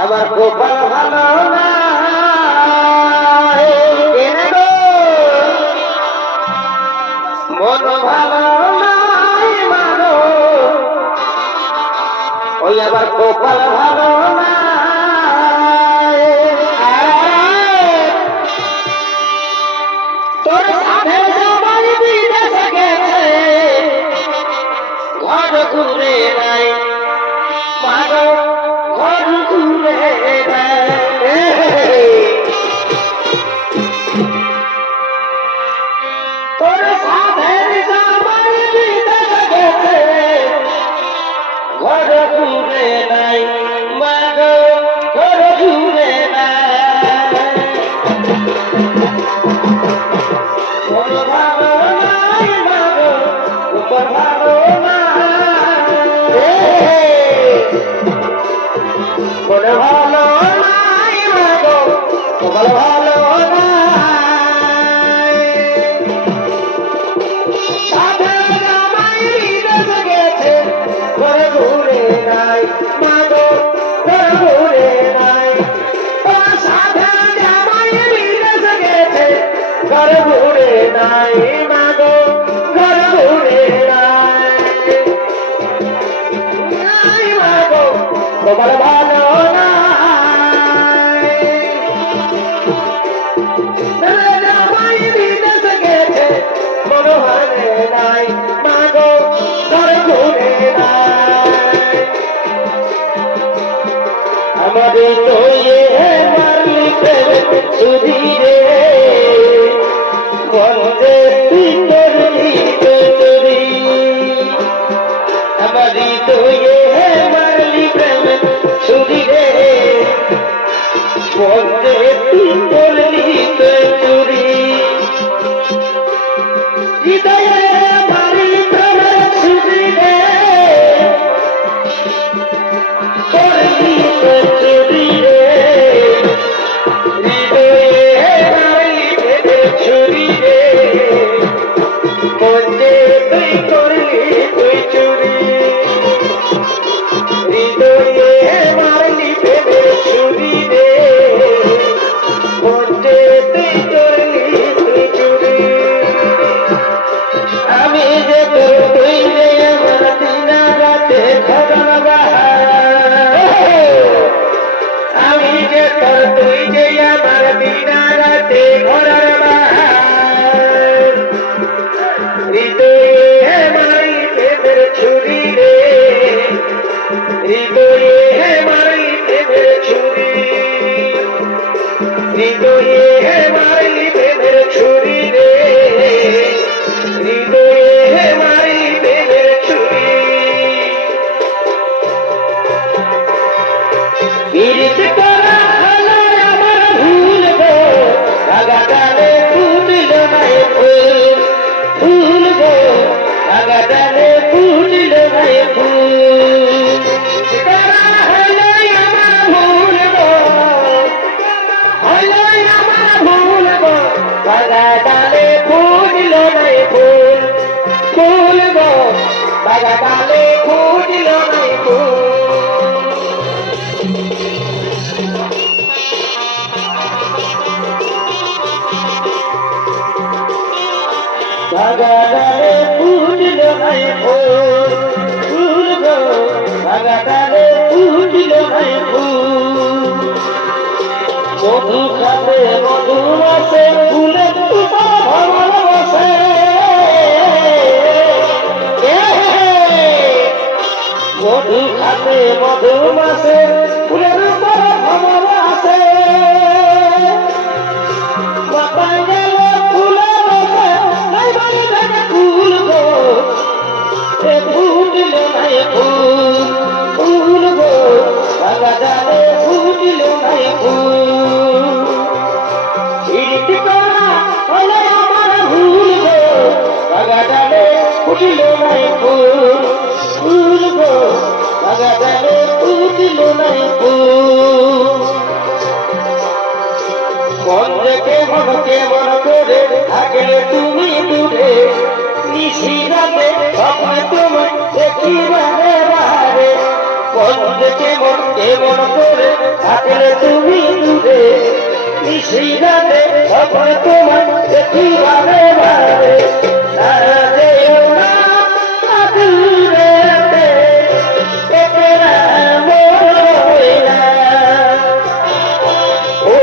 আমার গোপাল ভালো না মন ভালো নাই মানো ওই আবার গোপাল ভালো না তোর সাথে সবাই বিদেশে গেছে ঘর ঘুরে নাই মানো ঘর ঘুরে তোর সাথে সবাই বিদেশে গেছে ঘর ঘুরে নাই মানো ঘর ঘুরে নাই ঘর ভালো নাই মানো ঘর ভালো ঘর ভালো নাই মানো ঘর ভালো নাই সাধে জামাই বিদেশে গেছে ঘরে ঘুরে নাই মানো ঘরে ঘুরে নাই সাধে জামাই বিদেশে গেছে ঘরে ঘুরে নাই মানো ঘরে ঘুরে নাই মানো তোমার ভালো নাই জামাই বিদেশে গেছে মনে হয় নাই মাগো ঘরে ঘুরে নাই আমাদের তো মারলিতে সুধি রে বন্ধে চুরি আমাদের তো মারলি প্রেম সুধি রে বন্ধে চুরি হৃদয়ে মারি প্রেমের সুধি রে করলি চুরি রে হৃদয়ে মারি প্রেমের ছুরি রে বন্ধে তুই করলি তুই চুরি হৃদয়ে মারলি প্রেমের ছুরি রে বন্ধে তুই করলি তুই চুরি আমি যে তোর তুই যে আমার দিনা রাতে খরণ আমি যে তোর তুই যে আমার দিনা রাতে ঘরের বাহার হৃদয়ে মারি প্রেমের ছুরি রে হৃদয়ে মারি প্রেমের ছুরি হৃদয়ে মারি প্রেমের ছুরি রে হৃদয়ে মারি প্রেমের ছুরি বিরিত করা হলো আমার ভুল গো আগা ডালে ফুটিল নাই ফুল ফুল গো আগা ডালে ফুটিল নাই ফুল করা হলো আমার ভুল গো হলো আমার ভুল গো আগা ডালে ফুটিল নাই ফুল ফুল গো আগা ডালে ফুটিল নাই ফুল বাগানে ফুটিল নাই ফুল ফুল গো বাগানে ফুটিল নাই ফুল মধু খাবে মধু আসে ফুলের ভ্রমণ বসে মধু খাবে মধু মাসে ফুলের ভ্রমণ আসে ফুল গো ফুটিল নাই ফুল ফুল গো ভাঙা ডালে ফুটিল নাই ফুল ইট করা হলো আমার ভুল গো ভাঙা ডালে ফুটিল নাই ফুল ফুল গো ভাঙা ডালে ফুটিল নাই ফুল মন থেকে মন কেমন করে থাকলে তুমি দূরে নিশিরাতে স্বপ্ন তোমার দেখি বারে বারে কেমন কেমন করে থাকলে তুমি দূরে সেই রাতে তখন তোমার কিভাবে ভাবে না যেও না দূরে একলা মরে না ও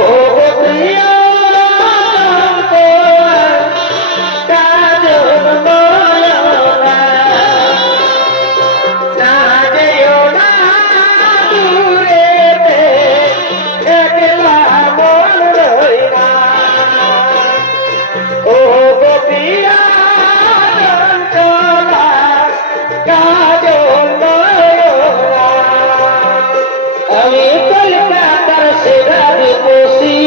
প্রিয় তোমার কাজল ময়না না যেও না দূরে একলা মরে না ও প্রিয় তোমার কাজল ময়না আমি কলকাতার সেরা রূপসী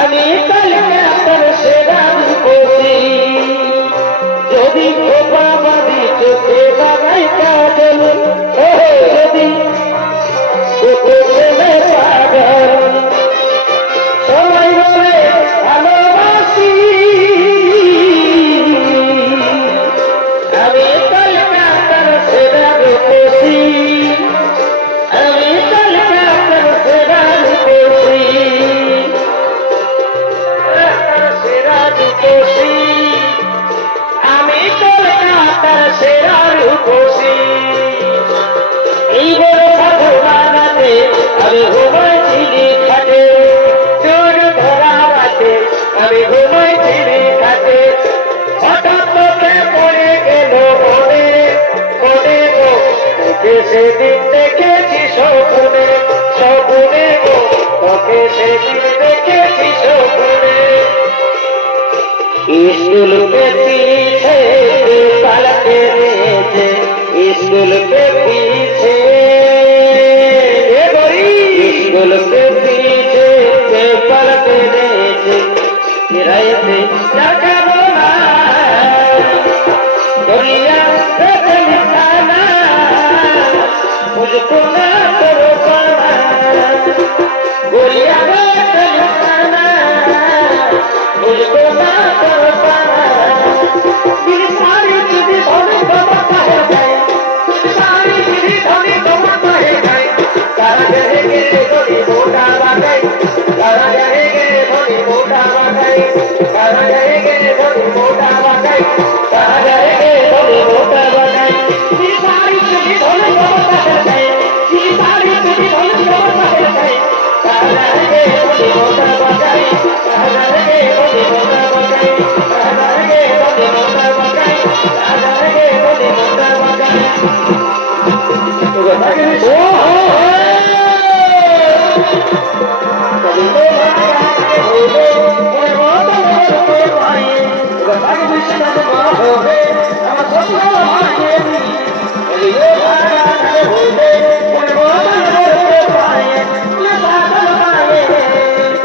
আমি কলকাতার সেরা রূপসী যদি বাবাদি চোখে বাবাই কাজল ও যদি চোখে প্রেমে পাগল সবাই বলে ভালোবাসি আমি কলকাতার সেরা রূপসী আমি কলকাতার সেরা রূপসী সেরা রূপসী আমি কলকাতার সেরা রূপসী এই বড় সাধুবানাতে আমি ঘুমাইছিলি খাটে চোর ধরা রাতে আমি ঘুমাইছিলি খাটে হঠাৎ তোকে পড়ে গেল মনে মনে গো তোকে সেদিন দেখেছি স্বপ্নে স্বপ্নে গো তোকে সেদিন দেখেছি স্বপ্নে स्कूल के पीछे पलके नीचे स्कूल के पीछे स्कूल के पीछे पलके नीचे किराए से लगा बोला दुनिया लिखाना मुझको ना करो पाना गोरिया लिखाना मुझको ना करो पाना मेरी सारी दीदी धोनी कमाता है गए सारी दीदी धोनी कमाता है गए तारा रहेंगे धोनी मोटा बागई तारा रहेंगे धोनी मोटा बागई तारा रहेंगे धोनी मोटा बागई तारा रहेंगे धोनी मोटा बागई मेरी सारी दीदी धोनी कमाता है गए मेरी सारी दीदी धोनी कमाता है गए तारा रहेंगे धोनी मोटा बागई तारा रहेंगे धोनी मोटा बागई तारा रहेंगे धोनी मोटा बागई तारा रहेंगे धोनी मोटा बागई तो बताइए ओ कभी तो भागा के भूले और बहुत बड़े भाई बताइए विश्व में हो गए हम सब भाई कभी तो भागा के भूले और बहुत बड़े भाई ये पागल भाई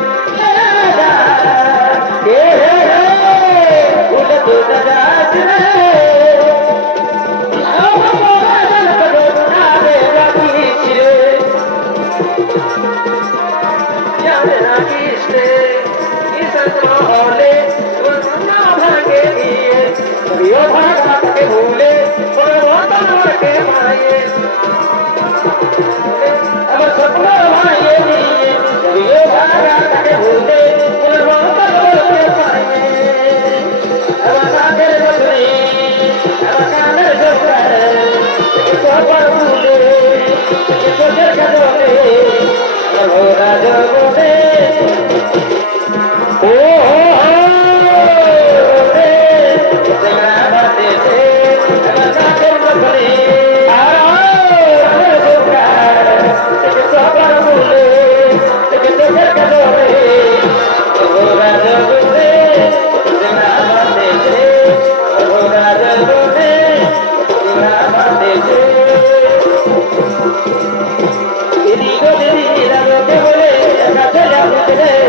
भूले के माये अब सपना भाई भागा के भूले के माये अब कागे बदली अब कागे पर भूले तो जगह बोले अब राजा बोले ओ Today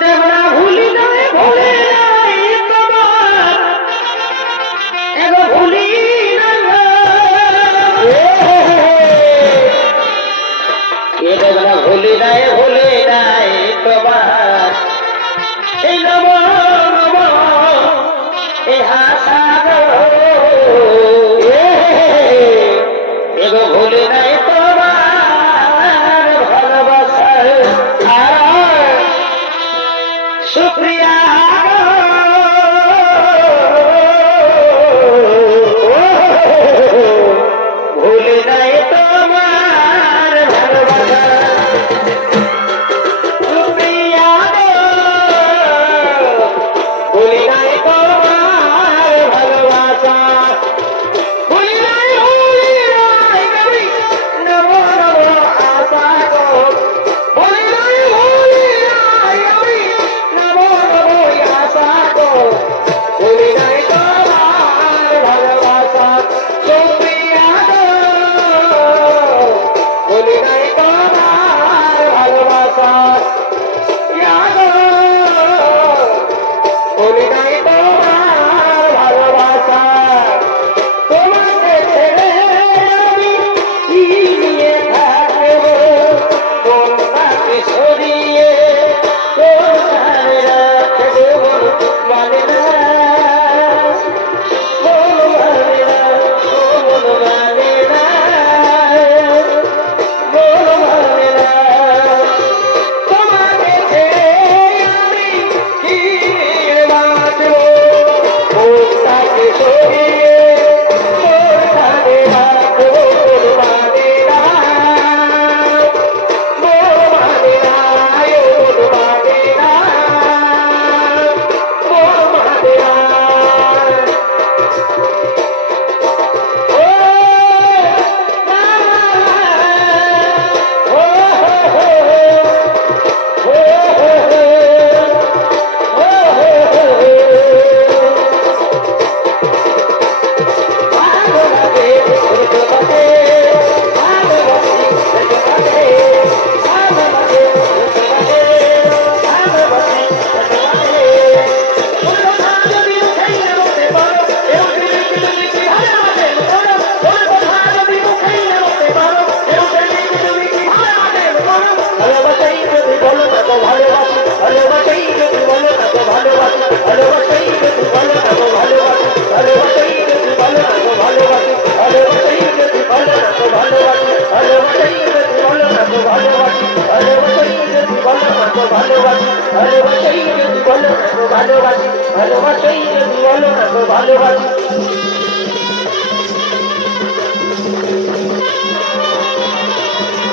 দেবনা ভুলি যাবে ভুলে নাই তোমার এগো ভুলি এ দেবনা ভুলি নাই তোমার এই নব নব এ হাসাগো এগো ভুলি নাই তোমার ভালোবাসা শুক্রিয়া ভুলি নাই তোমার ভালোবাসা শুক্রিয়া ভুলি নাই তোমার ভালোবাসা ভুলি নাই নবী নব নব আশা গো ভুলি নাই নবী নব নব আশা গো ভুলি নাই তোমার ভালোবাসা শুক্রিয়া ভুলি নাই তোমার ভালোবাসা ভুলি নাই তোমার ভালোবাসা তোমাকে ছেড়ে আমি কি নিয়ে থাকবো তোমাকে সরিয়ে কোথায় রাখবো মানে না মানে না মানে না মানে না তোমাকে ছেড়ে আমি কি নিয়ে বাঁচবো কোথাকে সরিয়ে কোথায় রাখবো মানে না মানে না মানে না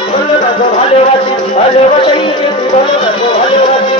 মানে না ভালোবাসি ভালোবাসি ভালোবাসি